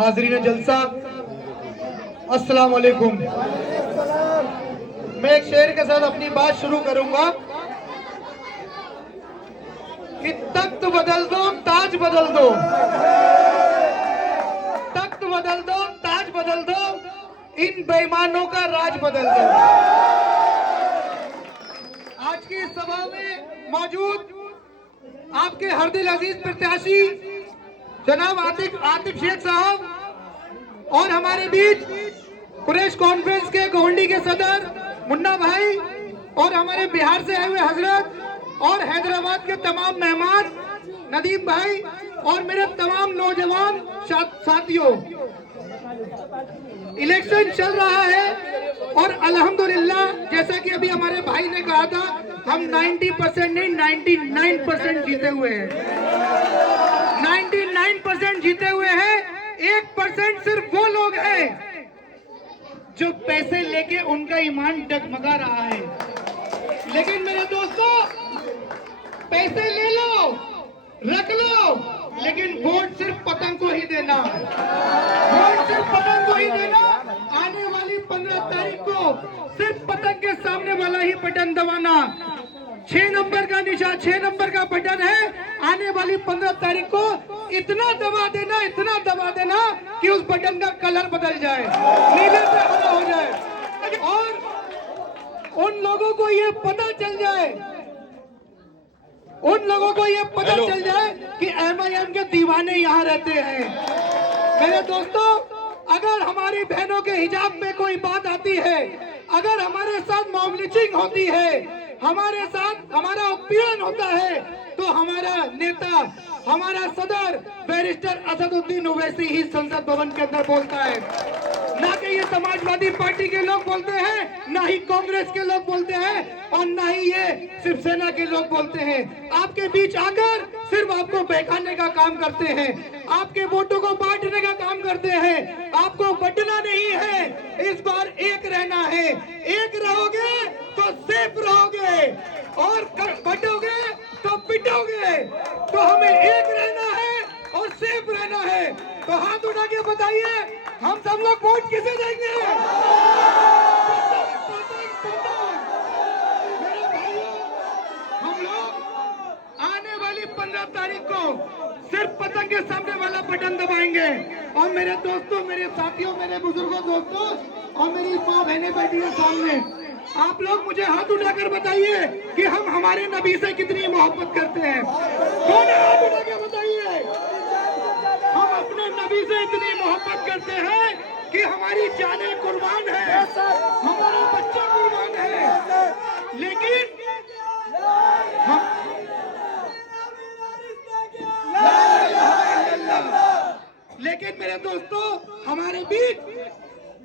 हाजरीन जलसा, अस्सलाम वालेकुम। मैं एक शेर के साथ अपनी बात शुरू करूंगा कि तख्त बदल दो, ताज बदल दो, तख्त बदल दो, ताज बदल दो, इन बेईमानों का राज बदल दो। आज की इस सभा में मौजूद आपके हरदिल अजीज प्रत्याशी जनाब आतिफ शेख साहब और हमारे बीच कुरैश कॉन्फ्रेंस के गोंडी के सदर मुन्ना भाई और हमारे बिहार से आए हुए हजरत और हैदराबाद के तमाम मेहमान नदीम भाई और मेरे तमाम नौजवान साथियों, इलेक्शन चल रहा है और अल्हम्दुलिल्लाह जैसा कि अभी हमारे भाई ने कहा था, हम 90% नहीं 99% जीते हुए हैं। 99% जीते हुए हैं। 1% सिर्फ वो लोग हैं जो पैसे लेके उनका ईमान डगमगा रहा है। लेकिन मेरे दोस्तों, पैसे ले लो, रख लो, लेकिन वोट सिर्फ पतंग को ही देना, वोट सिर्फ पतंग को ही देना। आने वाली 15 तारीख को सिर्फ पतंग के सामने वाला ही बटन दबाना। 6 नंबर का निशान, 6 नंबर का बटन है। आने वाली 15 तारीख को इतना दबा देना, इतना दबा देना कि उस बटन का कलर बदल जाए, नीले से हरा हो जाए और उन लोगों को ये पता चल जाए, उन लोगों को ये पता चल जाए कि MIM के दीवाने यहाँ रहते हैं। मेरे दोस्तों, अगर हमारी बहनों के हिजाब में कोई बात आती है, अगर हमारे साथ मॉब लिंचिंग होती है, हमारे साथ हमारा उत्पीड़न होता है, तो हमारा नेता, हमारा सदर बैरिस्टर असदुद्दीन ओवैसी ही संसद भवन के अंदर बोलता है, ना कि ये समाजवादी पार्टी के लोग बोलते हैं, ना ही कांग्रेस के लोग बोलते हैं और ना ही ये शिवसेना के लोग बोलते हैं। आपके बीच आकर सिर्फ आपको बहकाने का काम करते हैं, आपके वोटों को बांटने का काम करते हैं। आपको बंटना नहीं है, इस बार एक रहना है। एक रहोगे तो सेफ रहोगे और बटोगे तो पिटोगे। तो हमें एक रहना है और सेफ रहना है। तो हाथ उठा के बताइए, हम सब लोग वोट किसे देंगे? मेरे भाइयों, हम लोग आने वाली 15 तारीख को सिर्फ पतंग के सामने वाला बटन दबाएंगे। और मेरे दोस्तों, मेरे साथियों, मेरे बुजुर्गों, दोस्तों और मेरी माँ बहनें बैठी है सामने, आप लोग मुझे हाथ उठाकर बताइए कि हम हमारे नबी से कितनी मोहब्बत करते हैं। कौन है? हाथ उठा के बताइए। हम अपने नबी से इतनी मोहब्बत करते हैं कि हमारी जानें कुर्बान है, हमारा बच्चा कुर्बान है। लेकिन लेकिन मेरे दोस्तों, हमारे बीच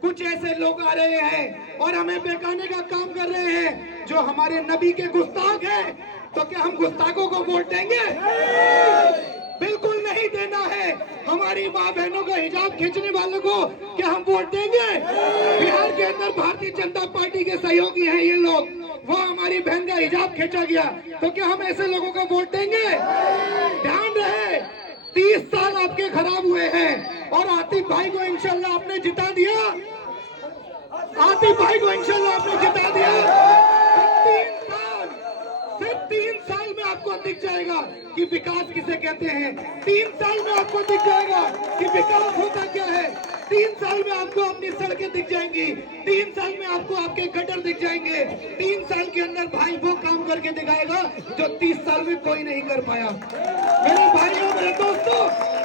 कुछ ऐसे लोग आ रहे हैं और हमें बहकाने का काम कर रहे हैं जो हमारे नबी के गुस्ताख हैं। तो क्या हम गुस्ताखों को वोट देंगे? बिल्कुल नहीं देना है। हमारी माँ बहनों का हिजाब खींचने वालों को क्या हम वोट देंगे? बिहार के अंदर भारतीय जनता पार्टी के सहयोगी हैं ये लोग, वो हमारी बहन का हिजाब खींचा गया, तो क्या हम ऐसे लोगों को वोट देंगे? ध्यान रहे, 30 साल आपके खराब हुए हैं और आतिफ भाई को इंशाल्लाह आपने जिता दिया, आतिफ भाई को इंशाल्लाह आपने जिता दिया। 3 साल, सिर्फ 3 साल में आपको दिख जाएगा कि विकास किसे कहते हैं। 3 साल में आपको दिख जाएगा कि विकास होता क्या है। 3 साल में आपको अपनी सड़कें दिख जाएंगी, 3 साल में आपको आपके गटर दिख जाएंगे। 3 साल के अंदर भाई वो काम करके दिखाएगा जो 30 साल में कोई नहीं कर पाया। मेरे भाइयों, मेरे दोस्तों,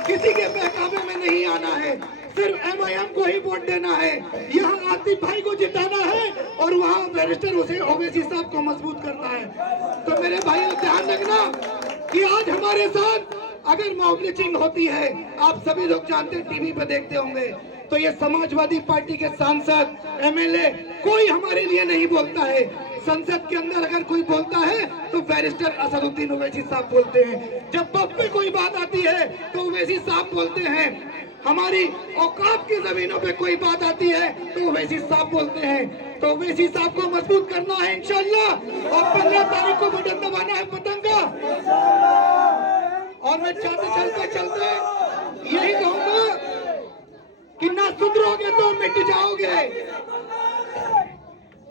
किसी के बहकावे में नहीं आना है, सिर्फ MIM को ही वोट देना है। यहाँ आतिफ भाई को जिताना है और वहाँ बैरिस्टर ओवैसी साहब को मजबूत करना है। तो मेरे भाइयों, ध्यान रखना कि आज हमारे साथ अगर मॉब लिंचिंग होती है, आप सभी लोग जानते हैं, टीवी पे देखते होंगे, तो ये समाजवादी पार्टी के सांसद, MLA कोई हमारे लिए नहीं बोलता है। संसद के अंदर अगर कोई बोलता है तो बैरिस्टर असदुद्दीन ओवैसी साहब बोलते हैं। जब पब पे कोई बात आती है तो ओवैसी साहब बोलते हैं। हमारी औकात की जमीनों पे कोई बात आती है तो ओवैसी साहब बोलते हैं। तो ओवैसी साहब को मजबूत करना है इंशाल्लाह, और 15 तारीख को बटन दबाना है पतंग का। और मैं चलते चलते यही कहूंगा तो मिट जाओगे।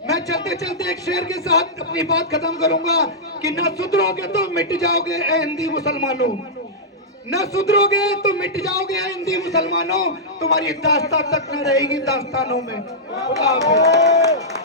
मैं चलते चलते एक शेर के साथ अपनी बात खत्म करूंगा कि न सुधरोगे तो मिट जाओगे ए हिंदी मुसलमानों, न सुधरोगे तो मिट जाओगे ए हिंदी मुसलमानों, तुम्हारी दास्तान तक न रहेगी दास्तानों में। खुदा हाफिज।